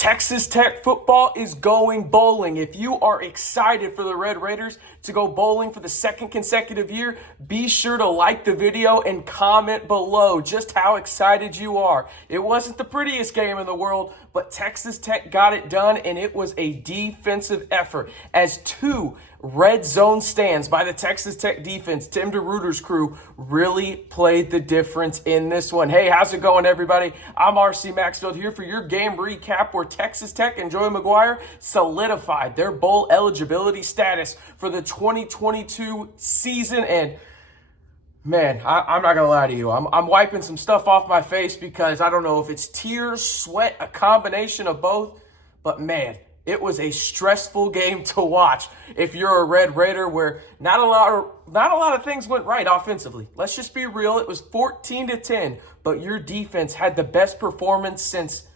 Texas Tech football is going bowling. If you are excited for the Red Raiders to go bowling for the second consecutive year, be sure to like the video and comment below just how excited you are. It wasn't the prettiest game in the world, but Texas Tech got it done, and it was a defensive effort as two red zone stands by the Texas Tech defense, Tim DeRuyter's crew, really played the difference in this one. Hey, how's it going, everybody? I'm RC Maxfield here for your game recap where Texas Tech and Joey McGuire solidified their bowl eligibility status for the 2022 season. And man, I'm not going to lie to you. I'm wiping some stuff off my face because I don't know if it's tears, sweat, a combination of both. But man, it was a stressful game to watch if you're a Red Raider where not a lot of things went right offensively. Let's just be real. It was 14-10, but your defense had the best performance since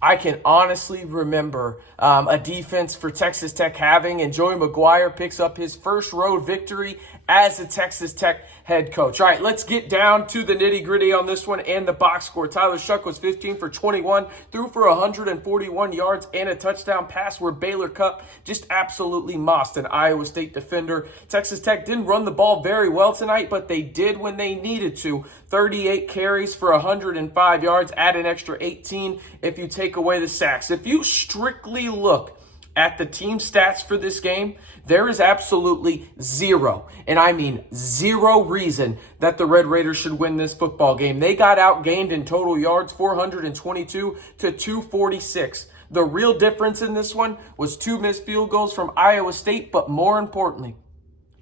I can honestly remember a defense for Texas Tech having, and Joey McGuire picks up his first road victory as the Texas Tech head coach. All right, let's get down to the nitty-gritty on this one and the box score. Tyler Shuck was 15 for 21, threw for 141 yards and a touchdown pass where Baylor Cupp just absolutely mossed an Iowa State defender. Texas Tech didn't run the ball very well tonight, but they did when they needed to. 38 carries for 105 yards, add an extra 18 if you take away the sacks. If you strictly look at the team stats for this game, there is absolutely zero, and I mean zero reason that the Red Raiders should win this football game. They got outgained in total yards, 422 to 246. The real difference in this one was two missed field goals from Iowa State, but more importantly,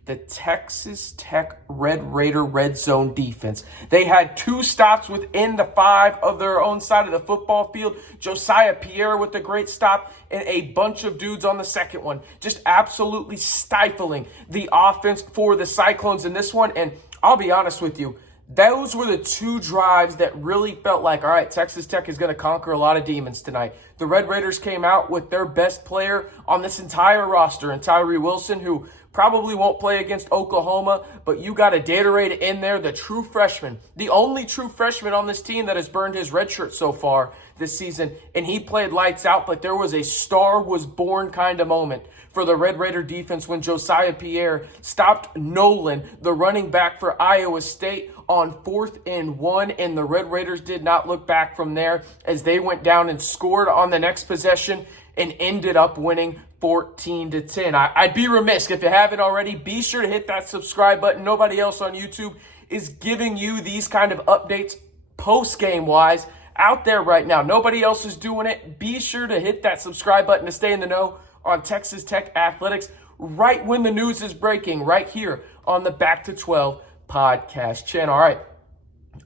the Texas Tech Red Raider red zone defense. They had two stops within the 5 of their own side of the football field. Josiah Pierre with a great stop and a bunch of dudes on the second one. Just absolutely stifling the offense for the Cyclones in this one. And I'll be honest with you, those were the two drives that really felt like, all right, Texas Tech is going to conquer a lot of demons tonight. The Red Raiders came out with their best player on this entire roster, and Tyree Wilson, who probably won't play against Oklahoma, but you got a Gatorade in there, the true freshman, the only true freshman on this team that has burned his red shirt so far this season, and he played lights out, but there was a star was born kind of moment for the Red Raider defense when Josiah Pierre stopped Nolan, the running back for Iowa State, on 4th and 1, and the Red Raiders did not look back from there as they went down and scored on the next possession and ended up winning 14-10. I'd be remiss if you haven't already. Be sure to hit that subscribe button. Nobody else on YouTube is giving you these kind of updates post-game wise out there right now. Nobody else is doing it. Be sure to hit that subscribe button to stay in the know on Texas Tech athletics right when the news is breaking, right here on the Back to 12 podcast channel. All right,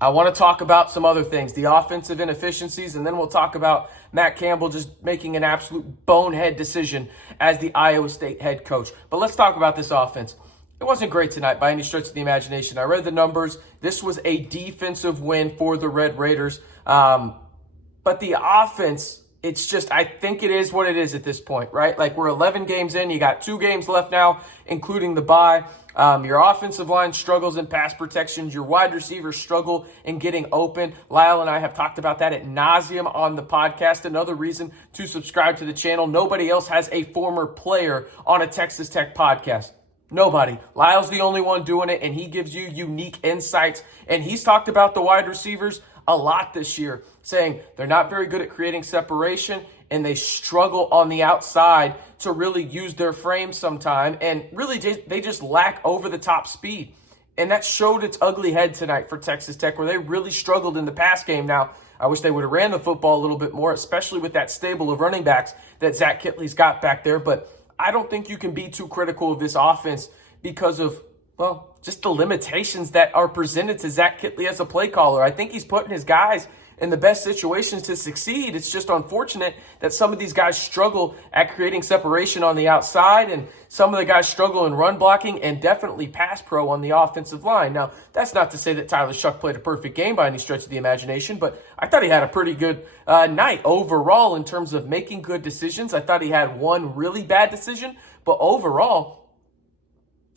I want to talk about some other things, the offensive inefficiencies, and then we'll talk about Matt Campbell just making an absolute bonehead decision as the Iowa State head coach. But let's talk about this offense. It wasn't great tonight by any stretch of the imagination. I read the numbers. This was a defensive win for the Red Raiders. But the offense, it's just, I think it is what it is at this point, right? Like, we're 11 games in. You got 2 games left now, including the bye. Your offensive line struggles in pass protections. Your wide receivers struggle in getting open. Lyle and I have talked about that at nauseum on the podcast. Another reason to subscribe to the channel. Nobody else has a former player on a Texas Tech podcast. Nobody. Lyle's the only one doing it, and he gives you unique insights. And he's talked about the wide receivers a lot this year, saying they're not very good at creating separation, and they struggle on the outside to really use their frame sometime, and really they just lack over-the-top speed. And that showed its ugly head tonight for Texas Tech, where they really struggled in the pass game. Now, I wish they would have ran the football a little bit more, especially with that stable of running backs that Zach Kitley's got back there. But I don't think you can be too critical of this offense because of, well, just the limitations that are presented to Zach Kitley as a play caller. I think he's putting his guys in the best situations to succeed. It's just unfortunate that some of these guys struggle at creating separation on the outside, and some of the guys struggle in run blocking and definitely pass pro on the offensive line. Now, that's not to say that Tyler Shuck played a perfect game by any stretch of the imagination, but I thought he had a pretty good night overall in terms of making good decisions. I thought he had one really bad decision, but overall,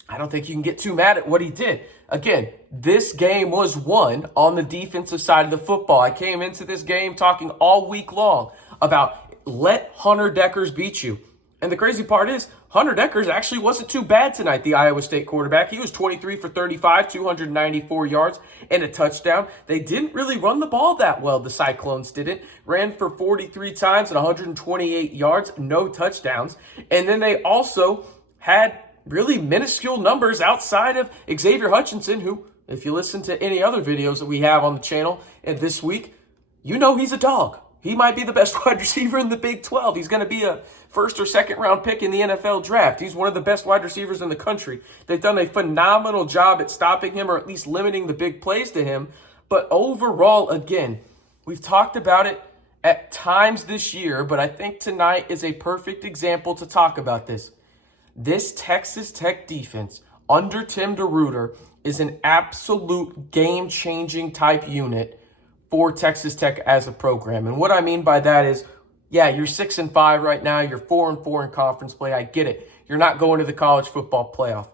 I don't think you can get too mad at what he did. Again, this game was won on the defensive side of the football. I came into this game talking all week long about let Hunter Dekkers beat you. And the crazy part is, Hunter Dekkers actually wasn't too bad tonight, the Iowa State quarterback. He was 23 for 35, 294 yards, and a touchdown. They didn't really run the ball that well, the Cyclones didn't. Ran for 43 times and 128 yards, no touchdowns. And then they also had really minuscule numbers outside of Xavier Hutchinson, who, if you listen to any other videos that we have on the channel and this week, you know he's a dog. He might be the best wide receiver in the Big 12. He's going to be a first or second round pick in the NFL draft. He's one of the best wide receivers in the country. They've done a phenomenal job at stopping him, or at least limiting the big plays to him. But overall, again, we've talked about it at times this year, but I think tonight is a perfect example to talk about this. This Texas Tech defense under Tim DeRuyter is an absolute game-changing type unit for Texas Tech as a program. And what I mean by that is, yeah, you're 6-5 right now. You're 4-4 in conference play. I get it. You're not going to the college football playoff.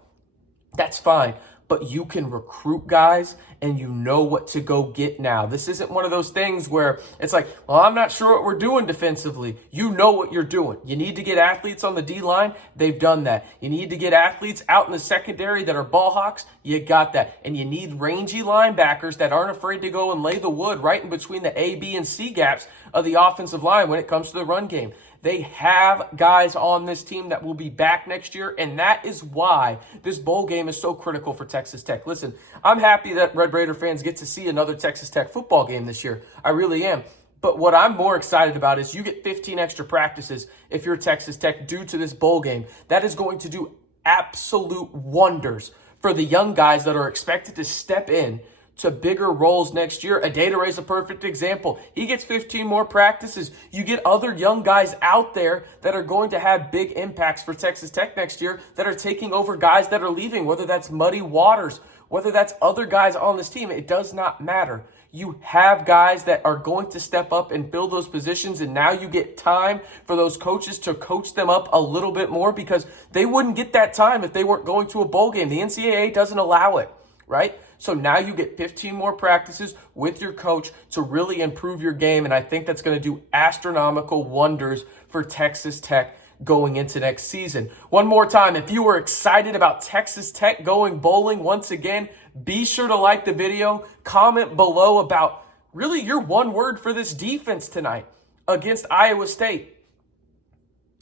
That's fine. But you can recruit guys and you know what to go get now. This isn't one of those things where it's like, well, I'm not sure what we're doing defensively. You know what you're doing. You need to get athletes on the D-line. They've done that. You need to get athletes out in the secondary that are ball hawks. You got that. And you need rangy linebackers that aren't afraid to go and lay the wood right in between the A, B, and C gaps of the offensive line when it comes to the run game. They have guys on this team that will be back next year, and that is why this bowl game is so critical for Texas Tech. Listen, I'm happy that Red Raider fans get to see another Texas Tech football game this year. I really am. But what I'm more excited about is you get 15 extra practices if you're Texas Tech due to this bowl game. That is going to do absolute wonders for the young guys that are expected to step in to bigger roles next year. Adedire is a perfect example. He gets 15 more practices. You get other young guys out there that are going to have big impacts for Texas Tech next year that are taking over guys that are leaving, whether that's Muddy Waters, whether that's other guys on this team. It does not matter. You have guys that are going to step up and fill those positions, and now you get time for those coaches to coach them up a little bit more, because they wouldn't get that time if they weren't going to a bowl game. The NCAA doesn't allow it, right? So now you get 15 more practices with your coach to really improve your game, and I think that's going to do astronomical wonders for Texas Tech going into next season. One more time, if you were excited about Texas Tech going bowling once again, be sure to like the video, comment below about really your one word for this defense tonight against Iowa State.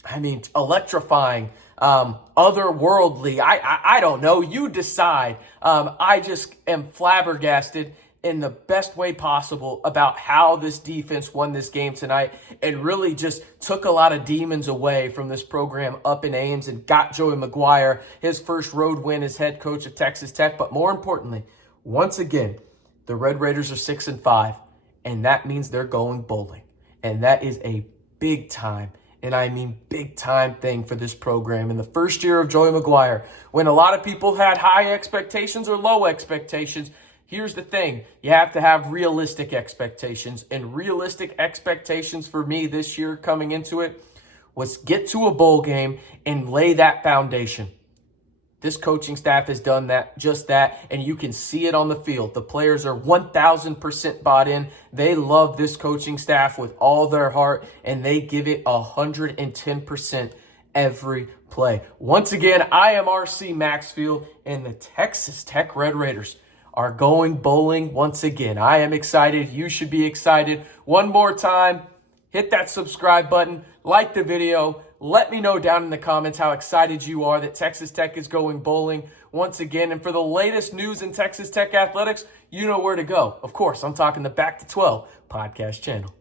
I mean, electrifying, otherworldly. I don't know. You decide. I just am flabbergasted in the best way possible about how this defense won this game tonight and really just took a lot of demons away from this program up in Ames and got Joey McGuire his first road win as head coach of Texas Tech. But more importantly, once again, the Red Raiders are 6-5, and that means they're going bowling. And that is a big time, and I mean big time thing for this program in the first year of Joey McGuire. When a lot of people had high expectations or low expectations, here's the thing. You have to have realistic expectations. And realistic expectations for me this year coming into it was get to a bowl game and lay that foundation. This coaching staff has done that, just that, and you can see it on the field. The players are 1,000% bought in. They love this coaching staff with all their heart, and they give it 110% every play. Once again, I am RC Maxfield, and the Texas Tech Red Raiders are going bowling once again. I am excited. You should be excited. One more time, hit that subscribe button, like the video. Let me know down in the comments how excited you are that Texas Tech is going bowling once again. And for the latest news in Texas Tech athletics, you know where to go. Of course, I'm talking the Back to 12 podcast channel.